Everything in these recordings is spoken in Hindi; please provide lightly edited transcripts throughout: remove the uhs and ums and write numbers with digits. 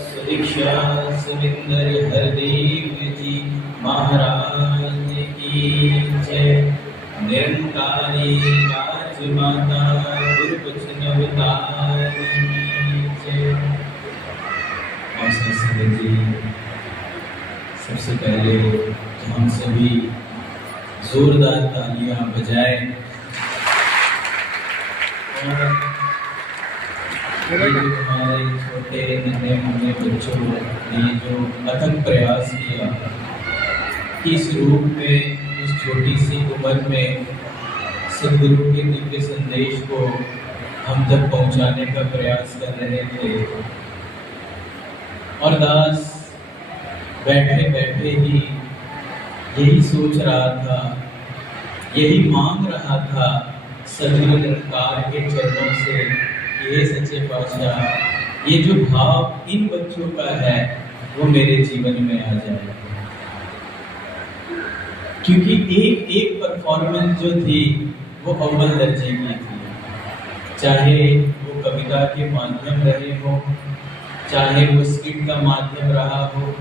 सुदीक्षा सुरिंदर हरदेव जी महाराज की जय। निरंकारी राजमाता गुरुवचन अवतारी जय। जी सबसे पहले तो हम सभी जोरदार तालियां बजाएं और हमारे छोटे नन्हे मुन्ने बच्चों ने जो अथक प्रयास किया इस रूप में इस छोटी सी उम्र में सद्गुरु के दिव्य संदेश को हम तक पहुंचाने का प्रयास कर रहे थे। और दास बैठे बैठे ही यही सोच रहा था, यही मांग रहा था सद्गुरु निरंकार के चरणों से, ये सच्चे पातशाह, ये जो भाव इन बच्चों का है वो मेरे जीवन में आ जाए। क्योंकि एक एक परफॉर्मेंस जो थी वो अव्वल दर्जे की थी, चाहे वो कविता के माध्यम रहे हो, चाहे वो स्किट का माध्यम रहा हो,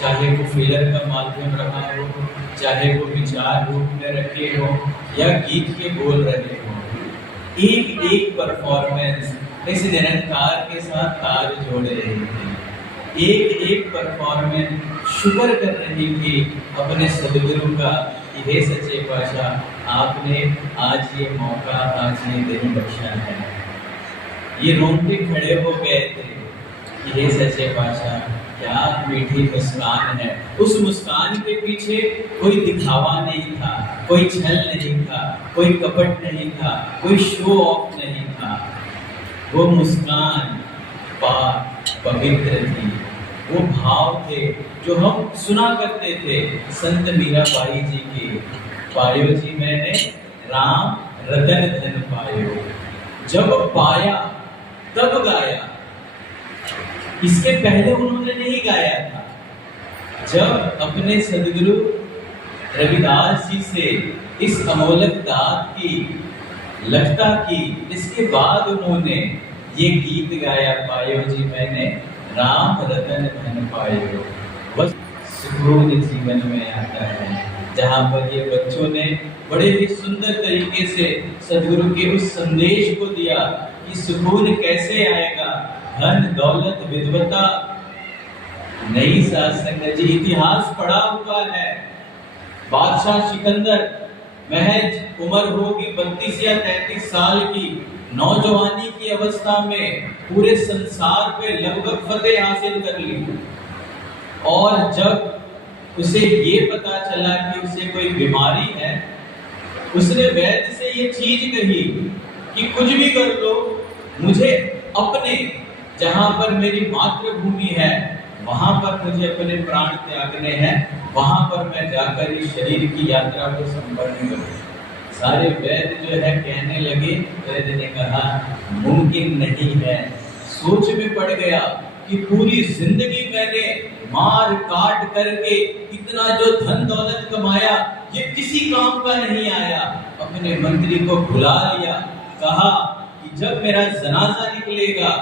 चाहे वो फिलर का माध्यम रहा हो, चाहे वो विचार रूप में रखे हो या गीत के बोल रहे हो, एक एक परफॉर्मेंस इस निरंकार के साथ तार जोड़ रहे थे। एक एक परफॉर्मेंस शुक्र कर रही थी अपने सद्गुरु का, हे सच्चे पातशाह आपने आज ये मौका, आज ये दिन बख्शा है। ये रोंगटे खड़े हो गए थे, हे सच्चे पातशाह क्या मीठी मुस्कान है। उस मुस्कान के पीछे कोई दिखावा नहीं था, कोई छल नहीं था, कोई कपट नहीं था, कोई शो ऑफ नहीं था। वो मुस्कान पाक पवित्र थी, वो भाव थे जो हम सुना करते थे संत मीराबाई जी के, पायो जी मैंने राम रतन धन पायो, जब पाया तब गाया। इसके पहले उन्होंने नहीं गाया था। जब अपने सद्गुरु रविदास जी से इस अमोलक दात की लगता की, इसके बाद उन्होंने ये गीत गाया, पायो जी मैंने राम रतन धन पायो। बस सुकून जीवन में आता है, जहाँ पर ये बच्चों ने बड़े ही सुंदर तरीके से सद्गुरु के उस संदेश को दिया कि सुकून कैसे आएगा, धन दौलत विद्वता नहीं साथ संगत जी। इतिहास पढ़ा हुआ है, बादशाह सिकंदर महज उम्र होगी 32 या 33 साल की, नौजवानी की अवस्था में पूरे संसार पे लगभग फतेह हासिल कर ली। और जब उसे ये पता चला कि उसे कोई बीमारी है, उसने वैद्य से ये चीज कही कि कुछ भी कर लो, मुझे अपने जहां पर मेरी मातृभूमि है वहां पर मुझे अपने प्राण त्यागने हैं, वहां पर मैं जाकर इस शरीर की यात्रा को संपन्न करूं। सारे वैद्य जो है कहने लगे, वैद्य ने कहा मुमकिन नहीं है। सोच में पड़ गया कि पूरी जिंदगी मैंने मार काट करके इतना जो धन दौलत कमाया, ये किसी काम का नहीं आया। अपने मंत्री को बुला लिया, कहा कि जब मेरा जनाजा निकलेगा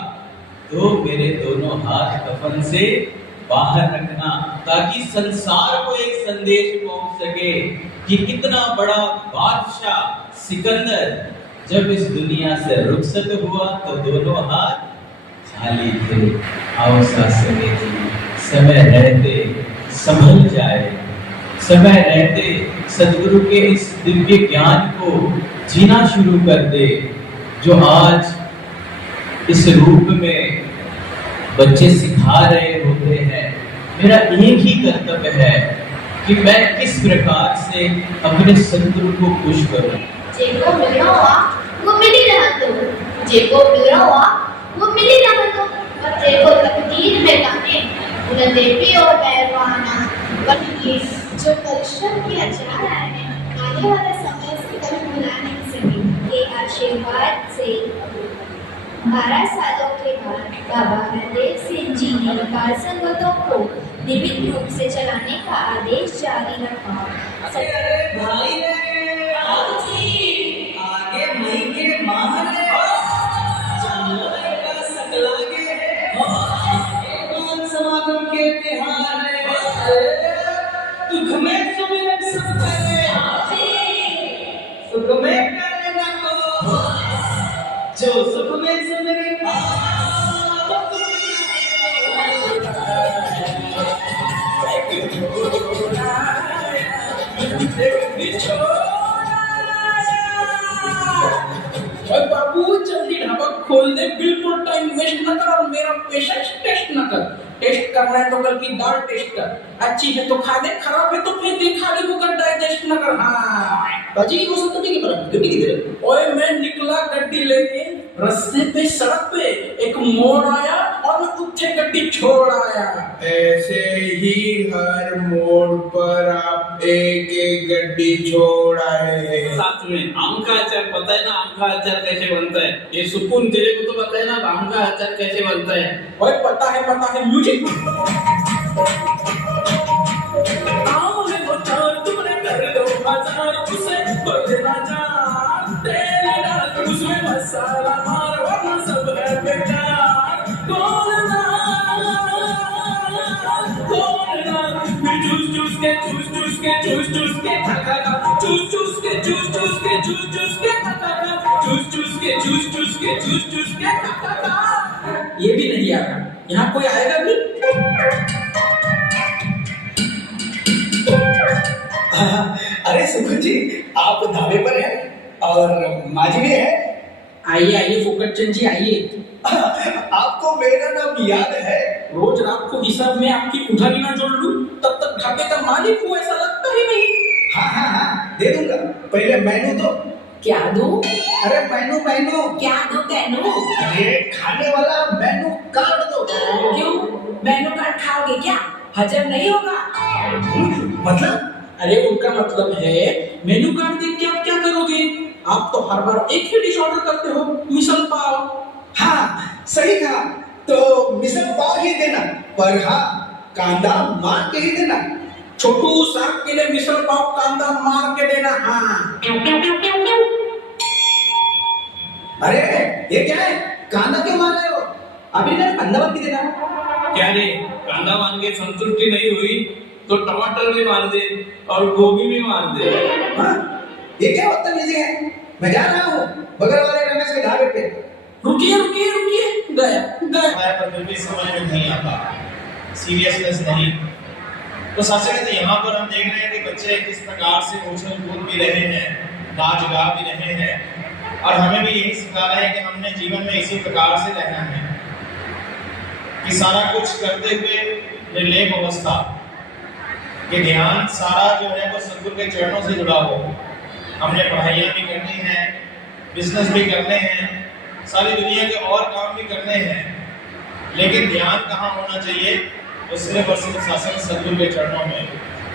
तो मेरे दोनों हाथ कफन से बाहर रखना, ताकि संसार को एक संदेश पहुंच सके कि कितना बड़ा बादशाह सिकंदर जब इस दुनिया से रुखसत हुआ तो दोनों हाथ खाली थे। आओ सासरे जी, समय रहते संभल जाए, समय रहते सद्गुरु के इस दिव्य ज्ञान को जीना शुरू कर दे, जो आज इस रूप में बच्चे सिखा रहे होते हैं। मेरा एक ही कर्तव्य है कि मैं किस प्रकार से अपने सद्गुरु को खुश करूं। जेको मिल रहा वो मिल ही रहा तो, जेको मिल रहा वो मिल ही रहा तो, और जेको तकदीर में गाने उन्हें देवी और मेहरबाना बल्कि जो परिश्रम किया जा रहा है आने वाला समय से कभी भुला नहीं सके। ये आशीर्वाद से 12 सालों के बाद बाबा हरदेव सिंह जी ने बाल संगतों को विभिन्न रूप से चलाने का आदेश जारी रखा। भाई आगे मई के माह जो सुख में सुने और बाबू जल्दी ढाबा खोल दे, बिल्कुल टाइम वेस्ट न कर और मेरा पेशेंस टेस्ट न कर। टेस्ट करना है तो कल की दाल टेस्ट कर, अच्छी है तो खा दे, खराब है तो फेंक दे, खाली मुकर डाइजेस्ट न कर। हाँ बाजी वो सब तो ठीक है, पर गड्डी किधर? ओए मैं निकला गड्डी लेके, रास्ते पे सड़क पे एक मोड़ आया और मैं उठे गड्डी छोड़ आया। ऐसे ही हर मोड़ पर आप एक एक गड्डी छोड़ आए। साथ में आम का अचार पता है ना, आम का अचार कैसे बनता है? ये सुकून तेरे को तो पता है ना आम का अचार कैसे बनता है? ओए पता है म्यूजिक। आम में वो चार तुमने कर दो हजार, उसे बदला जा, तेरे डाल उसमें मसाला मार, वरना सब है बेकार। तोड़ना फिर चूस के खा खा खा, चूस के खा खा खा। ये भी नहीं आया, यहाँ कोई आएगा भी? अरे सुखन जी, आप ढाबे पर हैं और माजी भी है। आइए फुकटचंद जी आइए। आपको मेरा नाम याद है? रोज रात को हिसाब में आपकी उधारी ना जोड़ लूं, तब तक ढाबे का मालिक हूँ ऐसा लगता ही नहीं। हाँ, दे दूंगा। पहले मेनू दो। क्या दूं? अरे मेनू क्या दूं तेनू? ये खाने वाला मेनू कार्ड दो। क्यों? मेनू कार्ड खाओगे क्या? हजम नहीं होगा? मतलब? अरे उनका मतलब है मेनू कार्ड देख के आप क्या करोगे? आप तो हर बार एक ही डिश ऑर्डर करते हो, मिसल पाव। हाँ, सही कहा। तो मिसल पाव ही देना, पर हाँ कांदा मार के ही देना। छोटू साहब के लिए मिसल पाव कांदा मार के देना। हाँ। अरे ये क्या है? कांदा क्यों मार रहे हो? अभी ना कांदा मार के देना। क्या रे, कांदा मान के संतुष्टि नहीं हुई तो टमाटर भी मार दे और गोभी भी मार दे। हाँ, ये क्या बदतमीजी है? मैं जा रहा हूँ बगल वाले रमेश के ढाबे पे। रुकिए गया। हमारे पर फिर भी समझ में नहीं आता, सीरियसनेस नहीं। तो सच है कि यहाँ पर हम देख रहे हैं कि बच्चे किस प्रकार से उछल कूद भी रहे हैं, नाच गा भी रहे हैं, और हमें भी यही सिखा रहे हैं कि हमने जीवन में इसी प्रकार से रहना है कि सारा कुछ करते हुए निर्लेप अवस्था कि ध्यान सारा जो है वो सद्गुरु के चरणों से जुड़ा हो। हमने पढ़ाइयाँ भी करनी है, बिजनेस भी करने हैं, सारी दुनिया के और काम भी करने हैं, लेकिन ध्यान कहाँ होना चाहिए? उसमें बस शासन सद्गुरु के चरणों में।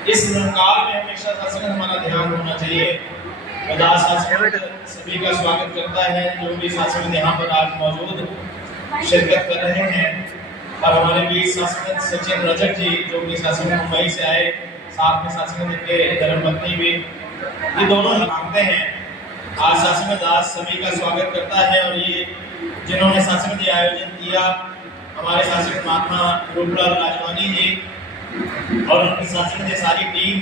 इस निरंकार में हमेशा शासन हमारा ध्यान होना चाहिए। उदास शासन सभी का स्वागत करता है, जो भी शासन यहाँ पर आज मौजूद शिरकत कर रहे हैं, और हमारे भी शासन सचिन रजक जी जो कि शासन मुंबई से आए, साथ में शासन के धर्मपत्नी भी, ये दोनों ही मांगते हैं। आज शासन दास सभी का स्वागत करता है, और ये जिन्होंने शासन जी आयोजन किया, हमारे शासन महात्मा रूपलाल राजवानी जी और उनकी शासन की सारी टीम